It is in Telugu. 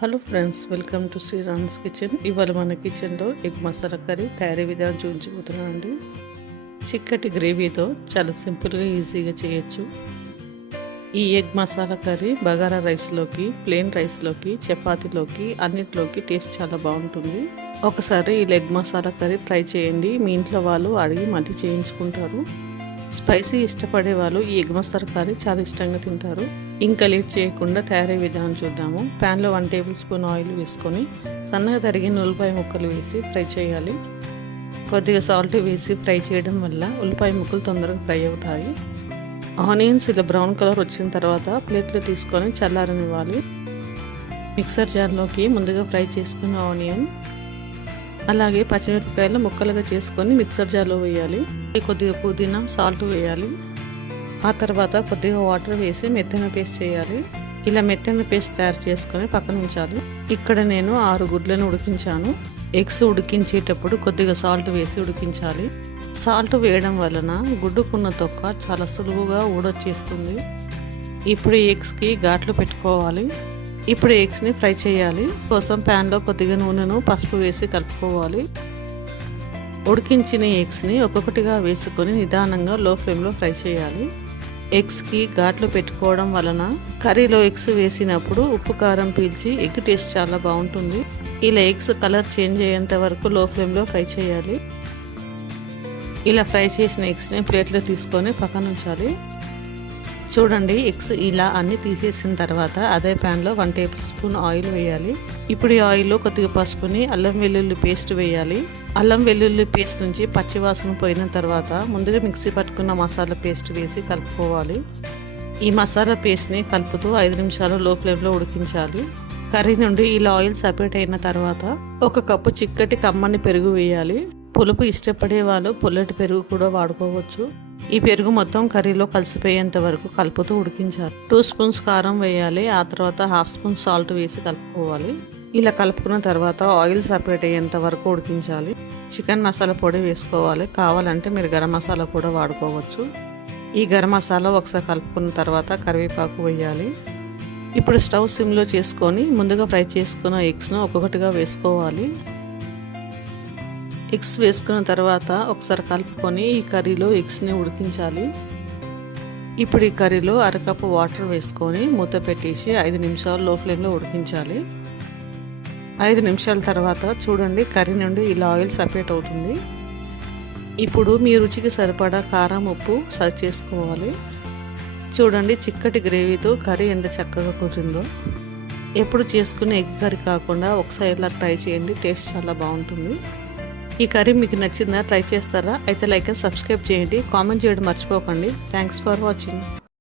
Hello friends, welcome to Shriram's kitchen. ఇవాళ మన కిచెన్లో ఎగ్ మసాలా కర్రీ తయారీ విధానం చూపించబోతున్నానండి. చిక్కటి గ్రేవీతో చాలా సింపుల్గా ఈజీగా చేయొచ్చు. ఈ ఎగ్ మసాలా కర్రీ బగారా రైస్లోకి, ప్లెయిన్ రైస్లోకి, చపాతీలోకి అన్నిటిలోకి టేస్ట్ చాలా బాగుంటుంది. ఒకసారి ఈ ఎగ్ మసాలా కర్రీ ట్రై చేయండి. మీ ఇంట్లో వాళ్ళు అడిగి మళ్ళీ చేయించుకుంటారు. స్పైసీ ఇష్టపడే వాళ్ళు ఈ ఎగ్ మసాలా కర్రీ చాలా ఇష్టంగా తింటారు. ఇంకా లేట్ చేయకుండా తయారీ విధానం చూద్దాము. ప్యాన్లో 1 టేబుల్ స్పూన్ ఆయిల్ వేసుకొని సన్నగా తరిగిన ఉల్లిపాయ ముక్కలు వేసి ఫ్రై చేయాలి. కొద్దిగా సాల్ట్ వేసి ఫ్రై చేయడం వల్ల ఉల్లిపాయ ముక్కలు తొందరగా ఫ్రై అవుతాయి. ఆనియన్స్ ఇలా బ్రౌన్ కలర్ వచ్చిన తర్వాత ప్లేట్లో తీసుకొని చల్లారనివ్వాలి. మిక్సర్ జార్లోకి ముందుగా ఫ్రై చేసుకున్న ఆనియన్ అలాగే పచ్చిమిరపకాయలు ముక్కలుగా చేసుకొని మిక్సర్ జార్లో వేయాలి. కొద్దిగా పుదీనా, సాల్ట్ వేయాలి. ఆ తర్వాత కొద్దిగా వాటర్ వేసి మెత్తన పేస్ట్ చేయాలి. ఇలా మెత్తన పేస్ట్ తయారు చేసుకొని పక్కన ఉంచాలి. ఇక్కడ నేను 6 గుడ్లను ఉడికించాను. ఎగ్స్ ఉడికించేటప్పుడు కొద్దిగా సాల్ట్ వేసి ఉడికించాలి. సాల్ట్ వేయడం వలన గుడ్డుకున్న తొక్క చాలా సులువుగా ఊడొచ్చేస్తుంది. ఇప్పుడు ఎగ్స్కి ఘాట్లు పెట్టుకోవాలి. ఇప్పుడు ఎగ్స్ని ఫ్రై చేయాలి. కోసం ప్యాన్లో కొద్దిగా నూనెను, పసుపు వేసి కలుపుకోవాలి. ఉడికించిన ఎగ్స్ని ఒక్కొక్కటిగా వేసుకొని నిదానంగా లో ఫ్లేమ్లో ఫ్రై చేయాలి. ఎగ్స్కి ఘాట్లు పెట్టుకోవడం వలన కర్రీలో ఎగ్స్ వేసినప్పుడు ఉప్పు కారం పీల్చి ఎగ్ టేస్ట్ చాలా బాగుంటుంది. ఇలా ఎగ్స్ కలర్ చేంజ్ అయ్యేంత వరకు లో ఫ్లేమ్లో ఫ్రై చేయాలి. ఇలా ఫ్రై చేసిన ఎగ్స్ని ప్లేట్లో తీసుకొని పక్కన ఉంచాలి. చూడండి, ఎగ్స్ ఇలా అన్ని తీసేసిన తర్వాత అదే ప్యాన్లో 1 టేబుల్ స్పూన్ ఆయిల్ వేయాలి. ఇప్పుడు ఈ ఆయిల్లో కొద్దిగా పసుపుని, అల్లం వెల్లుల్లి పేస్ట్ వేయాలి. అల్లం వెల్లుల్లి పేస్ట్ నుంచి పచ్చివాసన పోయిన తర్వాత ముందుగా మిక్సీ పట్టుకున్న మసాలా పేస్ట్ వేసి కలుపుకోవాలి. ఈ మసాలా పేస్ట్ని కలుపుతూ 5 నిమిషాలు లో ఫ్లేమ్లో ఉడికించాలి. కర్రీ నుండి ఇలా ఆయిల్ సపరేట్ అయిన తర్వాత 1 కప్పు చిక్కటి కమ్మని పెరుగు వేయాలి. పులుపు ఇష్టపడే వాళ్ళు పుల్లటి పెరుగు కూడా వాడుకోవచ్చు. ఈ పెరుగు మొత్తం కర్రీలో కలిసిపోయేంత వరకు కలుపుతూ ఉడికించాలి. 2 స్పూన్స్ కారం వేయాలి. ఆ తర్వాత 1/2 స్పూన్ సాల్ట్ వేసి కలుపుకోవాలి. ఇలా కలుపుకున్న తర్వాత ఆయిల్ సపరేట్ అయ్యేంత వరకు ఉడికించాలి. చికెన్ మసాలా పొడి వేసుకోవాలి. కావాలంటే మీరు గరం మసాలా కూడా వాడుకోవచ్చు. ఈ గరం మసాలా ఒకసారి కలుపుకున్న తర్వాత కరివేపాకు వేయాలి. ఇప్పుడు స్టవ్ సిమ్లో చేసుకొని ముందుగా ఫ్రై చేసుకున్న ఎగ్స్ను ఒక్కొక్కటిగా వేసుకోవాలి. ఎగ్స్ వేసుకున్న తర్వాత ఒకసారి కలుపుకొని ఈ కర్రీలో ఎగ్స్ని ఉడికించాలి. ఇప్పుడు ఈ కర్రీలో 1/2 కప్పు వాటర్ వేసుకొని మూత పెట్టేసి 5 నిమిషాలు లో ఫ్లేమ్లో ఉడికించాలి. 5 నిమిషాల తర్వాత చూడండి, కర్రీ నుండి ఇలా ఆయిల్ సపరేట్ అవుతుంది. ఇప్పుడు మీ రుచికి సరిపడా కారం, ఉప్పు సర్వ్ చేసుకోవాలి. చూడండి, చిక్కటి గ్రేవీతో కర్రీ ఎంత చక్కగా కుదిరిందో. ఎప్పుడు చేసుకునే ఎగ్ కర్రీ కాకుండా ఒకసారి ఇలా ట్రై చేయండి. టేస్ట్ చాలా బాగుంటుంది. ఈ కర్రీ మీకు నచ్చిందా? ట్రై చేస్తారా? అయితే లైక్ అండ్ సబ్స్క్రైబ్ చేయండి. కామెంట్ చేయడం మర్చిపోకండి. Thanks for watching.